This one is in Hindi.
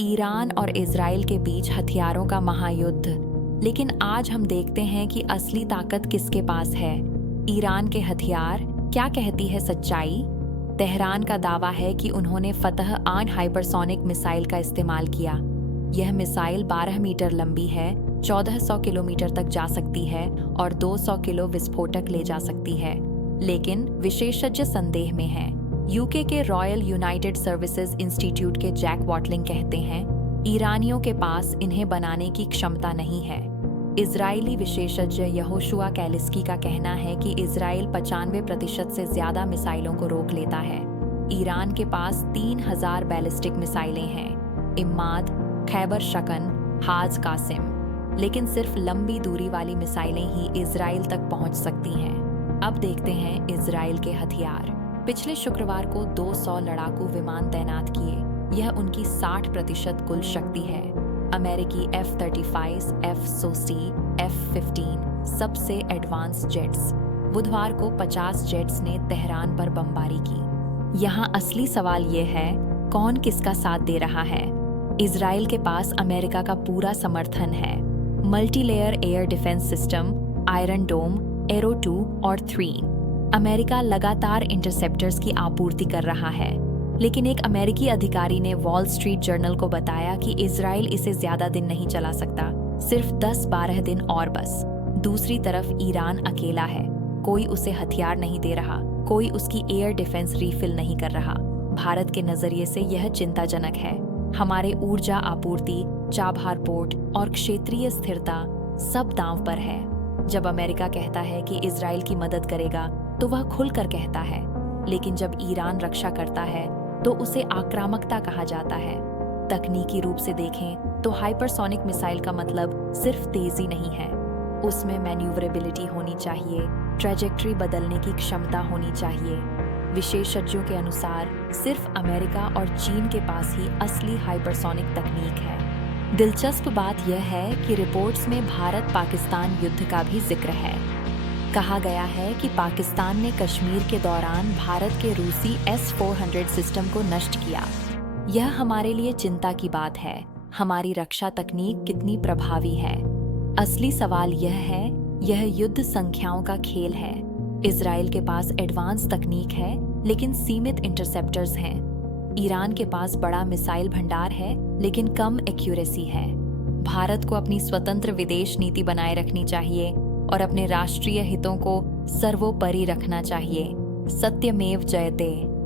ईरान और इजराइल के बीच हथियारों का महायुद्ध। लेकिन आज हम देखते हैं कि असली ताकत किसके पास है। ईरान के हथियार, क्या कहती है सच्चाई? तेहरान का दावा है कि उन्होंने फतह 8 हाइपरसोनिक मिसाइल का इस्तेमाल किया। यह मिसाइल 12 मीटर लंबी है, 1400 किलोमीटर तक जा सकती है और 200 किलो विस्फोटक ले जा सकती है। लेकिन विशेषज्ञ संदेह में हैं। यूके के रॉयल यूनाइटेड सर्विसेज इंस्टीट्यूट के जैक वॉटलिंग कहते हैं, ईरानियों के पास इन्हें बनाने की क्षमता नहीं है। इजरायली विशेषज्ञ यहोशुआ कैलिस्की का कहना है कि इजराइल 95% से ज्यादा मिसाइलों को रोक लेता है। ईरान के पास 3000 बैलिस्टिक मिसाइलें हैं, इम्माद, खैबर शकन, हाज कासिम। लेकिन सिर्फ लंबी दूरी वाली मिसाइलें ही इजराइल तक पहुंच सकती हैं। अब देखते हैं इजराइल के हथियार। पिछले शुक्रवार को 200 लड़ाकू विमान तैनात किए। यह उनकी 60% कुल शक्ति है। अमेरिकी F-35, F-160, F-15 सबसे एडवांस जेट्स। बुधवार को 50 जेट्स ने तेहरान पर बमबारी की। यहाँ असली सवाल ये है, कौन किसका साथ दे रहा है? इजराइल के पास अमेरिका का पूरा समर्थन है। Multilayer air defence system, iron dome, arrow 2 और 3। अमेरिका लगातार इंटरसेप्टर्स की आपूर्ति कर रहा है। लेकिन एक अमेरिकी अधिकारी ने वॉल स्ट्रीट जर्नल को बताया कि इजराइल इसे ज्यादा दिन नहीं चला सकता, सिर्फ 10-12 दिन और बस। दूसरी तरफ ईरान अकेला है, कोई उसे हथियार नहीं दे रहा, कोई उसकी एयर डिफेंस रीफिल नहीं कर रहा। भारत के नजरिए से यह चिंताजनक है। हमारे ऊर्जा आपूर्ति, चाबहार पोर्ट और क्षेत्रीय स्थिरता सब दांव पर है। जब अमेरिका कहता है कि इजराइल की मदद करेगा तो वह खुलकर कहता है, लेकिन जब ईरान रक्षा करता है तो उसे आक्रामकता कहा जाता है। तकनीकी रूप से देखें तो हाइपरसोनिक मिसाइल का मतलब सिर्फ तेजी नहीं है, उसमें मैन्यूवरेबिलिटी होनी चाहिए, ट्रैजेक्टरी बदलने की क्षमता होनी चाहिए। विशेषज्ञों के अनुसार सिर्फ अमेरिका और चीन के पास ही असली हाइपरसोनिक तकनीक है। दिलचस्प बात यह है कि रिपोर्ट्स में भारत-पाकिस्तान युद्ध का भी जिक्र है। कहा गया है कि पाकिस्तान ने कश्मीर के दौरान भारत के रूसी S-400 सिस्टम को नष्ट किया। यह हमारे लिए चिंता की बात है। हमारी रक्षा तकनीक कितनी प्रभावी है? असली सवाल यह है, यह युद्ध संख्याओं का खेल है। इजराइल के पास एडवांस तकनीक है, लेकिन सीमित इंटरसेप्टर्स हैं। ईरान के पास बड़ा मिसाइल भंडार है, लेकिन कम एक्यूरेसी है। भारत को अपनी स्वतंत्र विदेश नीति बनाए रखनी चाहिए और अपने राष्ट्रीय हितों को सर्वोपरि रखना चाहिए। सत्यमेव जयते।